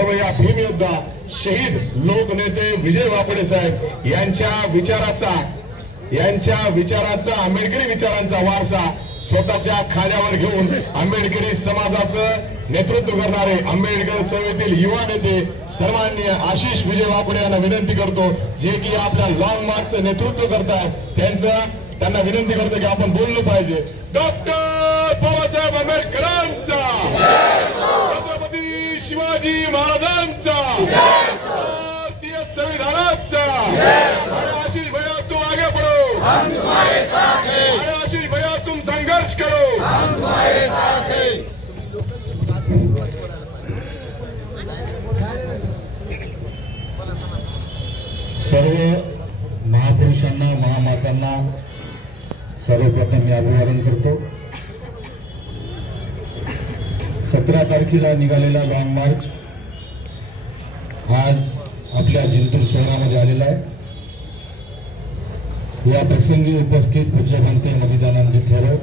सर्व या भीमयोद्धा शहीद लोकनेते विजय वापडे साहेब यांच्या विचाराचा यांच्या विचाराचा आंबेडकरी विचारांचा वारसा स्वतःच्या खांद्यावर घेऊन आंबेडकरी समाजाचं नेतृत्व करणारे आंबेडकर चळवळीतील युवा नेते सर्वांनी आशिष विजय वापडे यांना विनंती करतो जे की आपल्या लॉंग मार्चचं नेतृत्व करतायत त्यांचं त्यांना विनंती करतो की आपण बोललो पाहिजे. डॉक्टर बाबासाहेब आंबेडकरांचा महाराजांचा भारतीय संविधानाचा अरे आशीष भैया तुम आगे बढ़ो अरे आशीष भैया तुम संघर्ष करो सर्व महापुरुषांना महामातांना सर्वप्रथम मी अभिवादन करतो. सतरा तारखेला निघालेला लॉंग मार्च आज आपल्या जिंतूर शहरामध्ये आलेला आहे. या प्रसंगी उपस्थित पूज्यभंते मधुदानंद ठरव.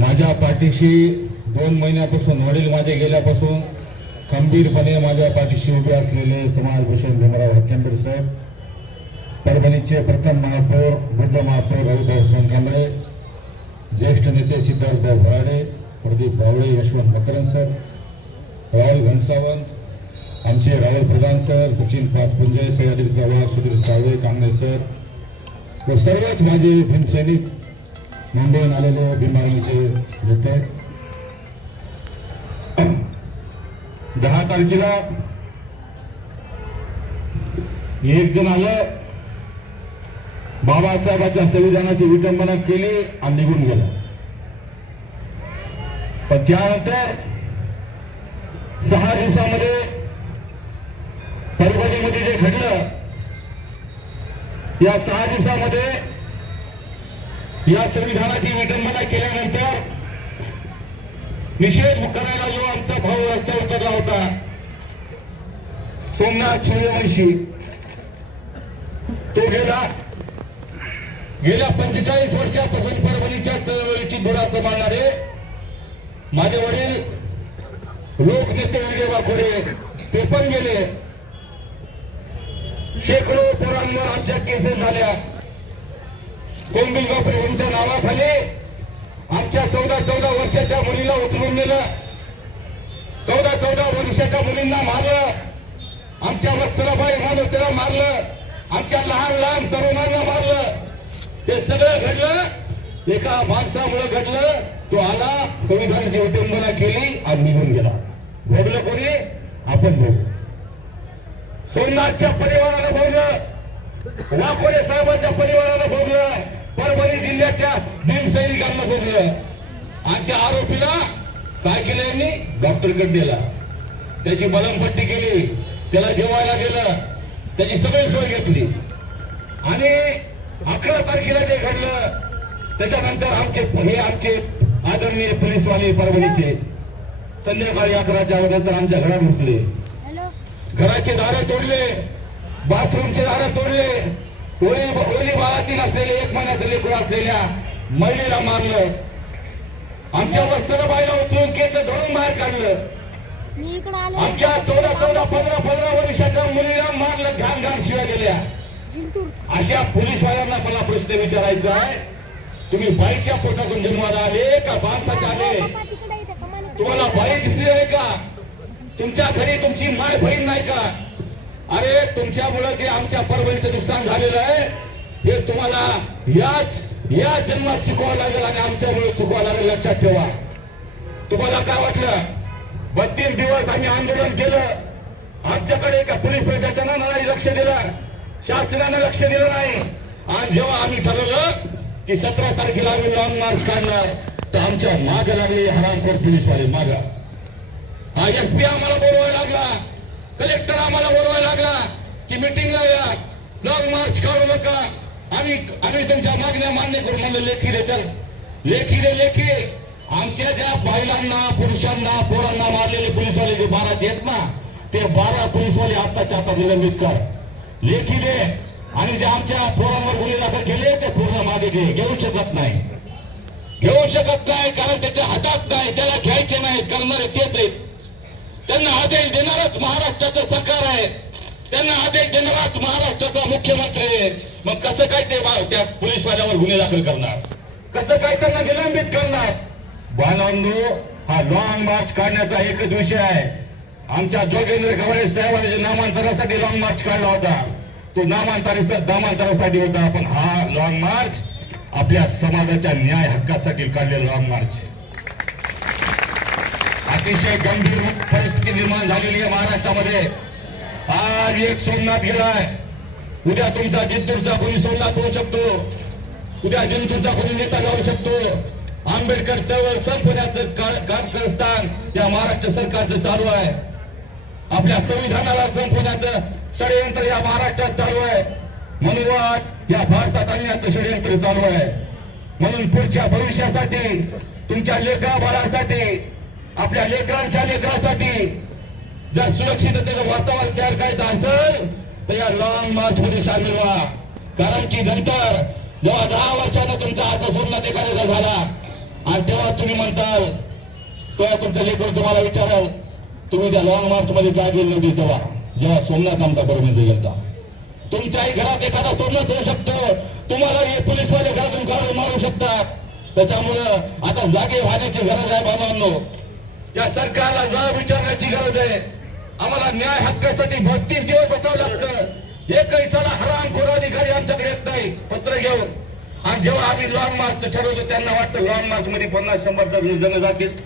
माझ्या पाठीशी दोन महिन्यापासून वडील माझे गेल्यापासून खंबीरपणे माझ्या पाठीशी उभे असलेले समाजभूषण भीमराव हत्यांबेड साहेब परभणीचे प्रथम महापौर बुद्ध महापौर रविभाऊ सोनकांबळे ज्येष्ठ नेते सिद्धार्थ भराडे प्रदीप भावळे यशवंत मकरन सर राहुल घनसावंत आमचे राहुल प्रधान सर सचिन पाचपुंजे सह्याद्री चव्हाण सुधीर सावळे कांगणे सर. व सर्वच माझे भीमसैनिक मुंबईहून आलेले भीमारणीचे नेते दहा तारखेला एक जण आलं. बाबासाहेबांच्या संविधानाची विटंबना केली आणि निघून गेला. पण त्यानंतर सहा दिवसामध्ये परभणीमध्ये जे घडलं या सहा दिवसामध्ये या संविधानाची विटंबना केल्यानंतर निषेध करायला जो आमचा भाऊ रस्ता उतरला होता सोमनाथ सूर्यवंशी तो गेला. गेल्या पंचेचाळीस वर्षापासून परभणीच्या चळवळीची धुरा सांभाळणारे माझे वडील लोकनेते विजय वाघोडे ते पण गेले. शेकडो पोरांवर आमच्या केसेस झाल्या. कोंबिल बापरे यांच्या नावाखाली आमच्या चौदा चौदा वर्षाच्या मुलीला उचलून नेलं. चौदा चौदा वर्षाच्या मुलींना मारलं. आमच्या वत्सलाबाई मानवतेला मारलं. आमच्या लहान लहान तरुणांना मारलं. ते सगळं घडलं. एका माणसामुळे घडलं. तो आला. संविधानाची उटंबना केली आणि निघून गेला. भोगलं कोणी आपण भोग सोमनाथच्या परिवाराला भोगलं वाकोडे साहेबांच्या परिवाराला भोगलं परभणी जिल्ह्याच्या भीमसैनिकांना भोगलं आणि त्या आरोपीला काय केलं यांनी? डॉक्टरकडे नेला त्याची मलमपट्टी केली त्याला जेवायला गेलं त्याची सगळी सोय घेतली. आणि अकरा तारखेला जे घडलं त्याच्यानंतर आमचे हे आमचे आदरणीय पोलीसवाले परभणीचे संध्याकाळी अकराच्या नंतर आमच्या घरात घुसले घराचे दारं तोडले बाथरूमचे दारं तोडले ओळी ओळी बाळातील असलेले एक महिन्याचं लेकरू असलेल्या महिलेला मारलं. आमच्या वस्त्र बाईला उचलून केस धरून बाहेर काढलं. आमच्या चौदा चौदा पंधरा पंधरा वर्षाच्या मुलीला मारलं घाण घाण शिव्या गेल्या अशा पोलीसवाल्यांना मला प्रश्न विचारायचा आहे. तुम्ही बाईच्या पोटातून जन्माला आले का माणसाचे आले. तुम्हाला बाई दिसली आहे का? तुमच्या घरी तुमची माय बहीण नाही का? अरे तुमच्यामुळे जे आमच्या परभणीचं नुकसान झालेलं आहे हे तुम्हाला याच या जन्मात चुकवा लागेल आणि आमच्यामुळे चुकवा लागेल लक्षात ठेवा. तुम्हाला काय वाटलं? बत्तीस दिवस आम्ही आंदोलन केलं. आमच्याकडे एका पोलीस प्रशासनानं नाही लक्ष दिलं. शासनानं लक्ष दिलं नाही. आणि जेव्हा आम्ही ठरवलं की सतरा तारखेला आम्ही लॉंग मार्च काढणार तर आमच्या माग लागले हरामखोर पोलीसवाले माग. एस पी आम्हाला बोलवायला लागला. कलेक्टर आम्हाला बोलवायला लागला की मिटिंगला या. लॉंग मार्च काढू नका. आम्ही आम्ही तुमच्या मागण्या मान्य करू म्हणलं लेखी दे चल. लेखी दे लेखी. आमच्या ज्या महिलांना पुरुषांना पोरांना मारलेले पोलीसवाले जे बारा देत ना ते बारा पोलीसवाले आत्ताच्या आता निलंबित कर. लेखी दे. आणि जे आमच्या पोरांवर गुन्हे दाखल केले ते पूर्ण मागे घे. घेऊ शकत नाही. घेऊ शकत नाही कारण त्याच्या हातात नाही त्याला घ्यायचे नाही करणारे तेच आहेत. त्यांना आदेश देणारच महाराष्ट्राचं सरकार आहे. त्यांना आदेश देणाराच महाराष्ट्राचा मुख्यमंत्री आहे. मग कसं काय ते त्या पोलीसवाल्यावर गुन्हे दाखल करणार? कसं काय त्यांना निलंबित करणार? बाणांनो हा लॉंग मार्च काढण्याचा एकच विषय आहे. आमच्या जोगेंद्र गवाळे साहेबांनी नामांतरासाठी लॉंग मार्च काढला होता. तो नामांतरी नामांतरासाठी होता. पण हा लॉंग मार्च आपल्या समाजाच्या न्याय हक्कासाठी काढलेला लॉंग मार्च आहे. अतिशय गंभीर परिस्थिती निर्माण झालेली आहे महाराष्ट्रामध्ये. आज एक सोमनाथ गेलाय. उद्या तुमचा जिंतूरचा कोणी सोमनाथ होऊ शकतो. उद्या जिंतूरचा कोणी नेता जाऊ शकतो. आंबेडकर चळवळ संपवण्याचं कार्यस्थान या महाराष्ट्र सरकारचं चालू आहे. आपल्या संविधानाला संपवण्याचं षडयंत्र या महाराष्ट्रात चालू आहे. म्हणून या भारतात आणण्याचं षडयंत्र चालू आहे. म्हणून पुढच्या भविष्यासाठी तुमच्या लेखाबाळासाठी आपल्या लेकरांच्या लेकरासाठी जर सुरक्षिततेचं वातावरण तयार करायचं असेल तर या लॉंग मार्च मध्ये सामील व्हा. कारण की नंतर जेव्हा दहा वर्षानं तुमचा असा सोमनाथ एखाद्याचा झाला आणि तेव्हा तुम्ही म्हणताल तेव्हा तुमचं लेकर तुम्हाला विचाराल तुम्ही त्या लॉंग मार्च मध्ये काय गेले होते तेव्हा? जेव्हा सोमनाथ आमचा परमेश्वर गेलता. तुमच्याही घरात एखादा सोमनाथ होऊ शकतो. तुम्हाला हे पोलीसवाले घरातून काढून मारू शकतात. त्याच्यामुळं आता जागे व्हायची गरज आहे बाबांनो या सरकारला जवाब विचारण्याची गरज आहे. आम्हाला न्याय हक्कासाठी बत्तीस दिवस बसावं लागतं. एकही चला हराम खोर अधिकारी आमच्याकडे येत नाही. पत्र घेऊन. आणि जेव्हा आम्ही लॉंग मार्च ठरवतो त्यांना वाटतं लॉंग मार्च मध्ये पन्नास शंभर जण जातील.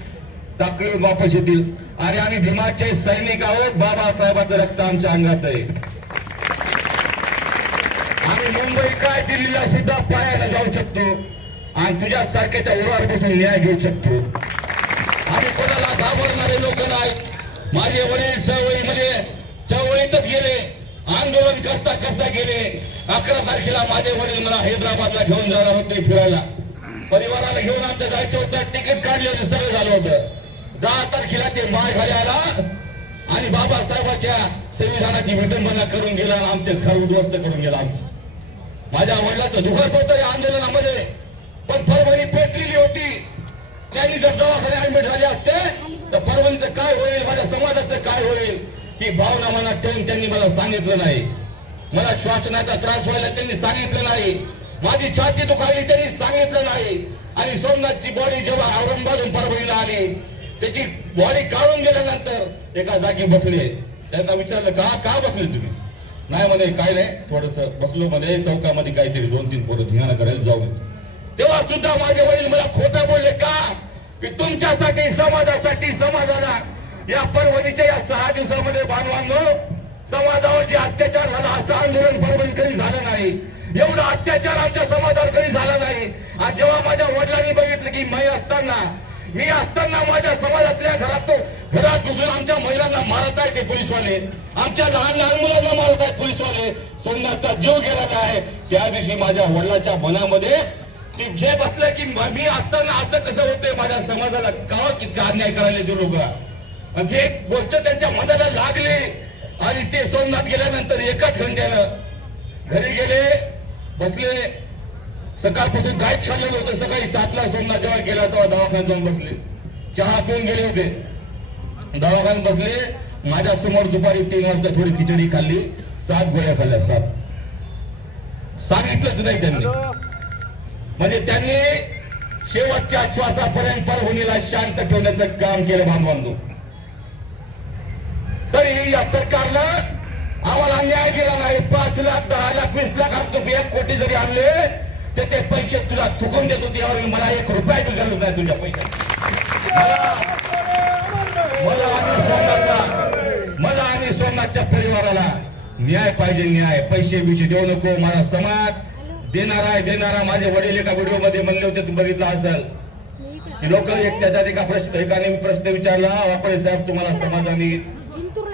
टाकले वापस येतील. अरे आम्ही भीमाचे सैनिक आहोत. बाबासाहेबाचं रक्त आमच्या अंगात आहे. आम्ही मुंबई काय दिल्लीला सुद्धा पायाला जाऊ शकतो. आणि तुझ्या सारख्याच्या उरावर बसून न्याय घेऊ शकतो आम्ही कोणाला घाबरणारे लोक नाही माझे वडील चळवळीमध्ये चळवळीतच गेले आंदोलन करता करता गेले. अकरा तारखेला माझे वडील मला हैदराबादला घेऊन जाणार होते फिरायला. परिवाराला घेऊन आमचं जायचं होतं तिकीट काढले होते सगळं झालं होतं. दहा तारखेला ते माय घाली आला आणि बाबासाहेबाच्या संविधानाची विटंबना करून गेला आणि आमचे घर उद्ध्वस्त करून गेला आमचं. माझ्या वडिलाचं दुखत होतं या आंदोलनामध्ये. पण परभणी पेटलेली होती. त्यांनी जर दवाखाने ऍडमिट झाले असते तर परवांचं काय होईल? माझ्या समाजाचं काय होईल? ही भावना मनात ठेवून त्यांनी मला सांगितलं नाही. मला श्वासनाचा त्रास व्हायला त्यांनी सांगितलं नाही. माझी छाती दुखायली त्यांनी सांगितलं नाही. आणि सोमनाथची बॉडी जेव्हा औरंगाबादून परभणीला आली त्याची बॉडी काढून गेल्यानंतर एका जागी बसले. त्यांना विचारलं का का बसले तुम्ही? नाही म्हणे काय नाही. थोडस बसलो म्हणे चौकामध्ये काहीतरी दोन तीन पोरं धिंगाणा करायला जाऊ तेव्हा सुद्धा माझे वडील मला खोटं बोलले का? की तुमच्यासाठी समाजासाठी समाजाला या परभणीच्या या सहा दिवसामध्ये बांधवांनो समाजावर जे अत्याचार झाला असं आंदोलन परभणी कधी झालं नाही. एवढा अत्याचार आमच्या समाजावर कधी झाला नाही. आज जेव्हा माझ्या वडिलांनी बघितलं की मी असताना मी असताना माझ्या समाजातल्या घरात घरात घुसून आमच्या महिलांना मारत आहेत ते पोलीसवाले. आमच्या लहान लहान मुलांना मारत आहेत पोलीसवाले. सोमनाथचा जीव गेला काय? त्या दिवशी माझ्या वडिलाच्या मनामध्ये की जे बसलं की मी असताना असं कसं होतंय माझ्या समाजाला? का हो किती अन्याय करायला ते लोक? आणि जे गोष्ट त्यांच्या मनाला लागली आणि ते सोमनाथ गेल्यानंतर एकाच घंट्यानं घरी गेले बसले. सकाळपासून काहीच खाल्लं नव्हतं. सकाळी सातला सोमनाथ जेव्हा गेला तेव्हा दवाखान्यात जाऊन बसले. चहा पिऊन गेले होते. दवाखान्यात बसले. माझ्यासमोर दुपारी तीन वाजता थोडी खिचडी खाल्ली. सात गोळ्या खाल्ल्या सात. सांगितलंच नाही त्यांनी. म्हणजे त्यांनी शेवटच्या श्वासापर्यंत परभणीला शांत ठेवण्याचं काम केलं बांधवांनो. तरी या सरकारनं आम्हाला न्याय दिला नाही. पाच लाख दहा लाख वीस लाख आणतो एक कोटी जरी आणले तर ते पैसे तुला थुकून देत होते. यावर मला एक रुपयाची गरज नाही तुझ्या पैशात मला आणि सोमनाथला मला आणि सोमनाथच्या परिवाराला न्याय पाहिजे न्याय. पैसे बिशे देऊ नको. माझा समाज देणारा आहे देणारा माझे वडील एका व्हिडिओमध्ये म्हणले होते तू बघितलं असेल. लोक एक त्याच्यात एका प्रश्न एकाने प्रश्न विचारला वापरे साहेब तुम्हाला समाजाने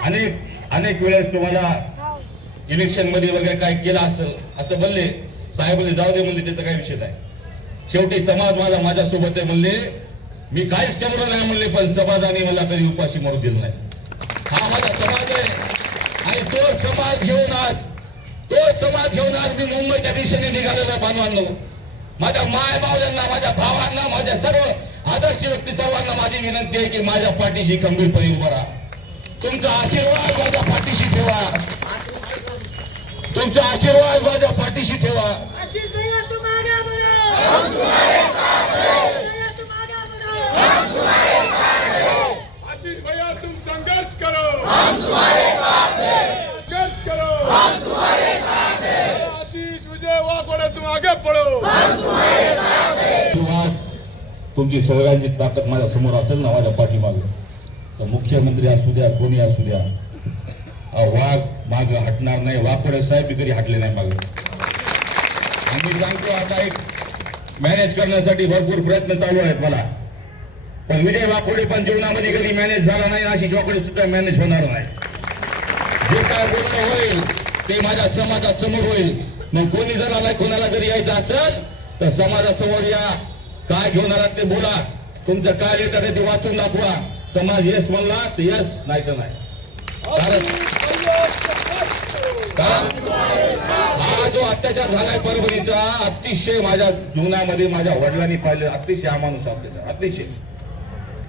अनेक अनेक वेळेस तुम्हाला. इलेक्शनमध्ये वगैरे काय केलं असेल? असं म्हणले साहेब जाऊ दे म्हणले त्याचा काही विषय नाही. शेवटी समाज माझा माझ्यासोबत आहे म्हणले. मी काहीच केलं नाही म्हणले पण समाजाने मला कधी उपाशी मरू दिलं नाही. हा माझा समाज आहे. आणि तो समाज घेऊन आज तो समाज घेऊन आज मी मुंबईच्या दिशेने निघालेला बांधवांनो माझ्या माय बावल्यांना माझ्या भावांना माझ्या सर्व आदर्श व्यक्ती सर्वांना माझी विनंती आहे की माझ्या पाठीशी खंबीरपणे उभा राहा. तुमचा आशीर्वाद माझ्या पाठीशी ठेवा. तुमचा आशीर्वाद माझ्या पाठीशी ठेवा. आशीष भैया तुम आगे बढ़ो हम तुम्हारे साथ हैं भैया तुम आगे बढ़ो आशीष भैया तुम संघर्ष करो हम तुम्हारे साथ हैं संघर्ष करो हम तुम्हारे साथ हैं आशीष विजय तुमची सगळ्यांची ताकद माझ्यासमोर असेल ना माझ्या पाठीमागे. तर मुख्यमंत्री असू द्या कोणी असू द्या वाघ माग हटणार नाही. वाकडे साहेब कधी हटले नाही मागे. आम्ही सांगतो आता एक मॅनेज करण्यासाठी भरपूर प्रयत्न चालू आहेत मला. पण विजय वाकोडे पण जीवनामध्ये कधी मॅनेज झाला नाही अशी वाकोडे सुद्धा मॅनेज होणार नाही. जे काय बोलणं होईल ते माझ्या समाजासमोर होईल. मग कोणी जर आलाय कोणाला जरी यायचं असेल तर समाजासमोर या. काय घेऊन आलात ते बोला. तुमचं काय येतं ते वाचून दाखवा. समाज येस म्हणला तर येस नाही तर नाही. कारण हा जो अत्याचार झालाय परभणीचा अतिशय माझ्या जीवनामध्ये माझ्या वडिलांनी पाहिले अतिशय अमानुष अत्याचार अतिशय.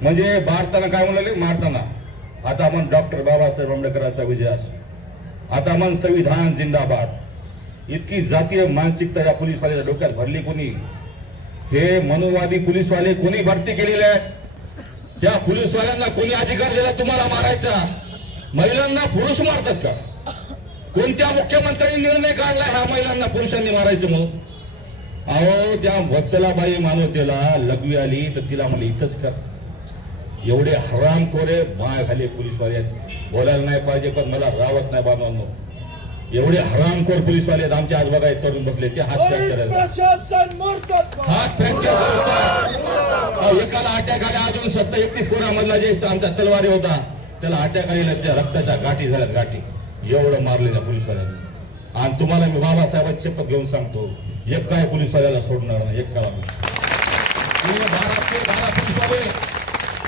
म्हणजे भारताना काय म्हणाले मारताना. आता आपण डॉक्टर बाबासाहेब आंबेडकरांचा विजय असो आता आपण संविधान जिंदाबाद. इतकी जातीय मानसिकता या पोलीसवाल्याच्या डोक्यात भरली कोणी? हे मनुवादी पोलीसवाले कोणी भरती केलेले आहेत? त्या पोलीसवाल्यांना कोणी अधिकार दिला तुम्हाला मारायचा? महिलांना पुरुष मारतात का? कोणत्या मुख्यमंत्र्यांनी निर्णय काढला ह्या महिलांना पुरुषांनी मारायचं म्हणून? अहो त्या वत्सलाबाई मानवतेला लघवी आली तर तिला म्हणलं इथंच कर. एवढे हरामखोरे माय खाली पोलीसवाले. बोलायला नाही पाहिजे पण मला रावत नाही बांधवांनो एवढे हरामखोर पोलीसवाले आमच्या आज बघा एक तरुण बसले ते हात हात एकाला अटॅक आला अजून सत्तर एकतीस कोणामधला जे आमचा तलवारी होता त्याला अटॅक आलेला त्या रक्ताच्या गाठी झाल्यात गाठी. एवढं मारले त्या पोलीसवाल्यांनी. आणि तुम्हाला मी बाबासाहेबांची शपथ घेऊन सांगतो एक काय पोलीसवाल्याला सोडणार नाही एक काळा बाराचे बारा पोलीसवाले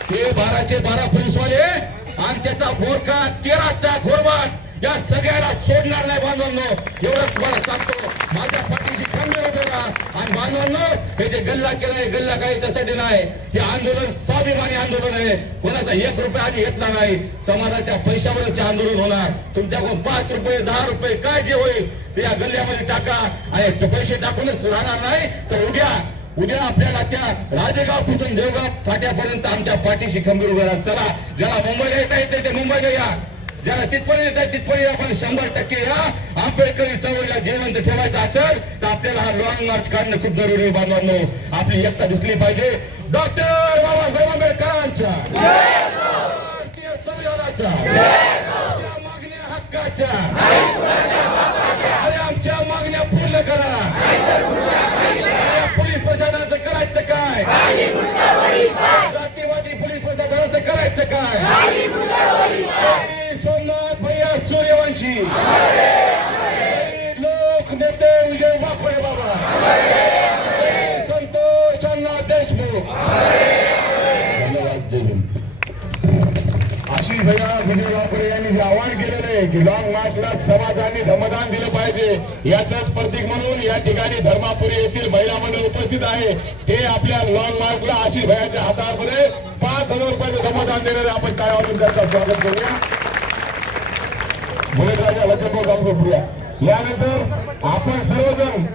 ते बाराचे बारा पोलीसवाले आणि त्याचा घोरका तेराचा घोरवाट या सगळ्याला सोडणार नाही बांधवांनो एवढंच तुम्हाला सांगतो. माझ्या पाठीशी खंबीर उभे राहा. आणि बांधवांनो हे जे गल्ला केलाय गल्ला काही त्यासाठी नाही. हे आंदोलन स्वाभिमानी आंदोलन आहे. कोणाचा एक रुपया आधी घेतला नाही. समाजाच्या पैशावरचे आंदोलन होणार. तुमच्याकडून पाच रुपये दहा रुपये काय जे होईल ते या गल्ल्यामध्ये टाका. आणि ते पैसे टाकूनच राहणार नाही तर उद्या उद्या आपल्याला त्या राजेगावपासून देवगाव फाट्यापर्यंत आमच्या पाठीशी खंबीर उभे राहा. चला ज्याला मुंबईला येता येते ते मुंबईला या ज्याला तिथपर्यंत येतात तिथपर्यंत आपण शंभर टक्के या. आंबेडकरी चळवळीला जिवंत ठेवायचं असेल तर आपल्याला हा लॉंग मार्च काढणं खूप जरुरी आहे बांधवांनो. आपली एकता दिसली पाहिजे. डॉक्टर बाबासाहेब आंबेडकरांच्या. भारतीय संविधानाच्या. आमच्या मागण्या हक्काच्या. आणि आमच्या मागण्या पूर्ण करा. पोलीस प्रशासनाचं करायचं काय? जातीवादी पोलीस प्रशासनाचं करायचं काय जय सोमनाथ भैया सूर्यवंशी जय लोक नेते विजय वापरे बाबा जय संतोष अण्णा देशमुख धन्यवाद जय भीम. आशिष भैया विजय वापरे यांनी जे आवाहन केलेलं आहे की लॉंग मार्चला समाजाने समाधान दिलं पाहिजे. याचंच प्रतीक म्हणून या ठिकाणी धर्मापुरी येथील महिला मंडळ उपस्थित आहे. हे आपल्या लॉंग मार्चला आशिष भैयाच्या हातामध्ये पाच हजार रुपयाचं समाधान देणारे आपण काय वाजून त्यांचं स्वागत करूया. मुले राजा लग्न गामपूर यानंतर आपण सर्वजण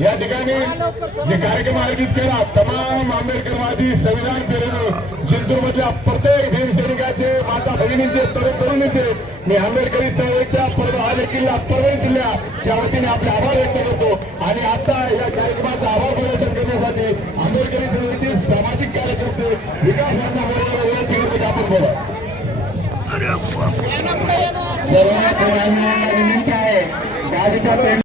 या ठिकाणी जे कार्यक्रम आयोजित केला तमाम आंबेडकरवादी संविधान प्रेमी जिंतूर मधल्या प्रत्येक भीमसैनिकाचे माता भगिनींचे तरुण तरुणीचे मी आंबेडकरी चळवळीच्या पर्व हा देखील परभणी जिल्ह्याच्या वतीने आपले आभार व्यक्त करतो. आणि आता या कार्यक्रमाचा आभार प्रदर्शन करण्यासाठी आंबेडकरी चळवळीतील सामाजिक कार्यकर्ते विकास बरोबर आपण बोला. सर्वात विनंती आहे. गाडीच्या